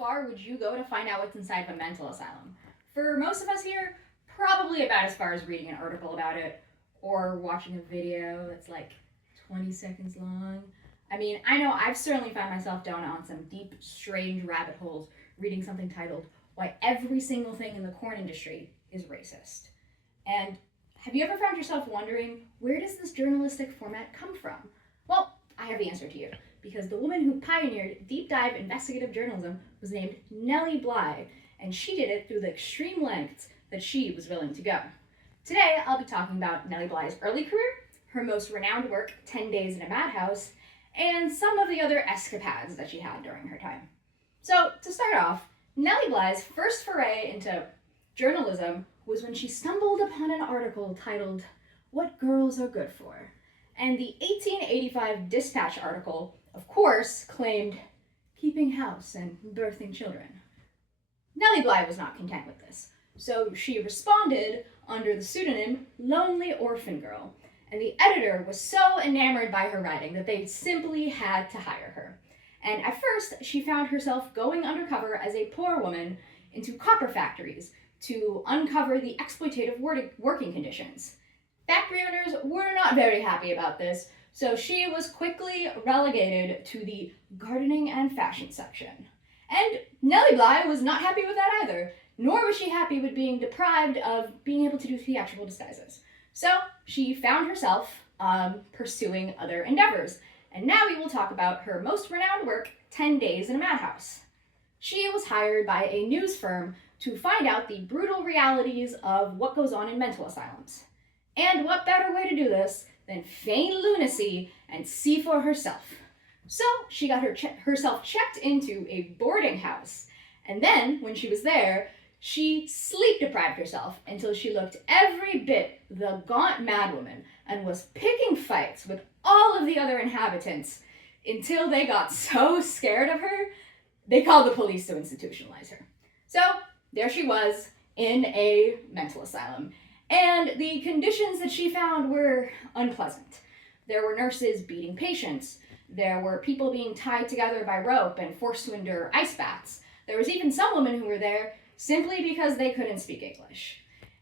far would you go to find out what's inside of a mental asylum? For most of us here, probably about as far as reading an article about it or watching a video that's like 20 seconds long. I mean, I know I've certainly found myself down on some deep, strange rabbit holes reading something titled, Why Every Single Thing in the Corn Industry is Racist. And have you ever found yourself wondering, where does this journalistic format come from? Well, I have the answer to you, because the woman who pioneered deep dive investigative journalism was named Nellie Bly, and she did it through the extreme lengths that she was willing to go. Today, I'll be talking about Nellie Bly's early career, her most renowned work, 10 Days in a Madhouse, and some of the other escapades that she had during her time. So, to start off, Nellie Bly's first foray into journalism was when she stumbled upon an article titled, What Girls Are Good For. And the 1885 Dispatch article, of course, claimed keeping house and birthing children. Nellie Bly was not content with this, so she responded under the pseudonym Lonely Orphan Girl, and the editor was so enamored by her writing that they simply had to hire her. And at first, she found herself going undercover as a poor woman into copper factories to uncover the exploitative working conditions. Factory owners were not very happy about this, so she was quickly relegated to the gardening and fashion section. And Nellie Bly was not happy with that either, nor was she happy with being deprived of being able to do theatrical disguises. So she found herself pursuing other endeavors, and now we will talk about her most renowned work, 10 Days in a Madhouse. She was hired by a news firm to find out the brutal realities of what goes on in mental asylums. And what better way to do this than feign lunacy and see for herself? So she got herself checked into a boarding house, and then, when she was there, she sleep-deprived herself until she looked every bit the gaunt madwoman and was picking fights with all of the other inhabitants until they got so scared of her, they called the police to institutionalize her. So there she was in a mental asylum, and the conditions that she found were unpleasant. There were nurses beating patients. There were people being tied together by rope and forced to endure ice baths. There was even some women who were there simply because they couldn't speak English.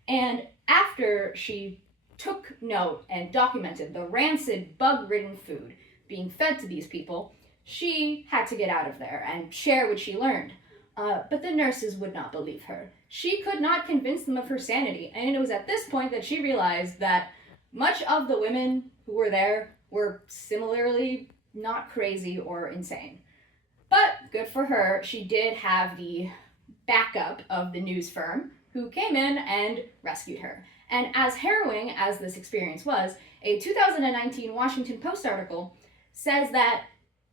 And after she took note and documented the rancid, bug-ridden food being fed to these people, she had to get out of there and share what she learned. But the nurses would not believe her. She could not convince them of her sanity, and it was at this point that she realized that much of the women who were there were similarly not crazy or insane. But good for her, she did have the backup of the news firm who came in and rescued her. And as harrowing as this experience was, a 2019 Washington Post article says that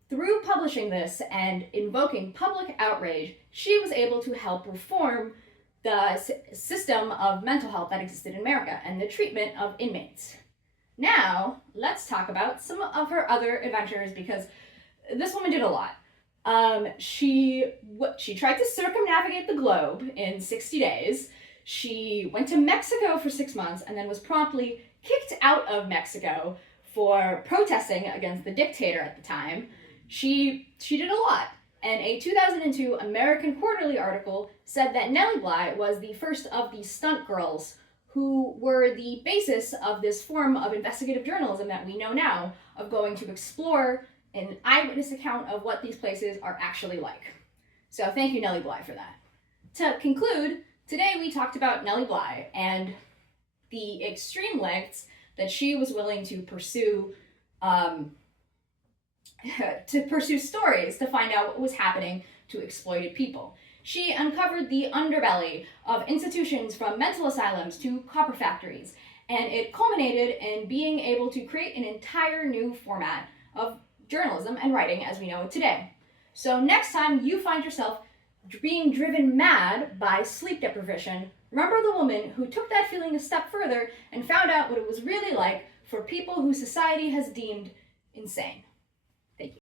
through publishing this and invoking public outrage, she was able to help reform the system of mental health that existed in America and the treatment of inmates. Now, let's talk about some of her other adventures, because this woman did a lot. She tried to circumnavigate the globe in 60 days. She went to Mexico for 6 months and then was promptly kicked out of Mexico for protesting against the dictator at the time. She did a lot. And a 2002 American Quarterly article said that Nellie Bly was the first of the stunt girls who were the basis of this form of investigative journalism that we know now, of going to explore an eyewitness account of what these places are actually like. So thank you, Nellie Bly, for that. To conclude, today we talked about Nellie Bly and the extreme lengths that she was willing to pursue stories to find out what was happening to exploited people. She uncovered the underbelly of institutions from mental asylums to copper factories, and it culminated in being able to create an entire new format of journalism and writing as we know it today. So next time you find yourself being driven mad by sleep deprivation, remember the woman who took that feeling a step further and found out what it was really like for people who society has deemed insane.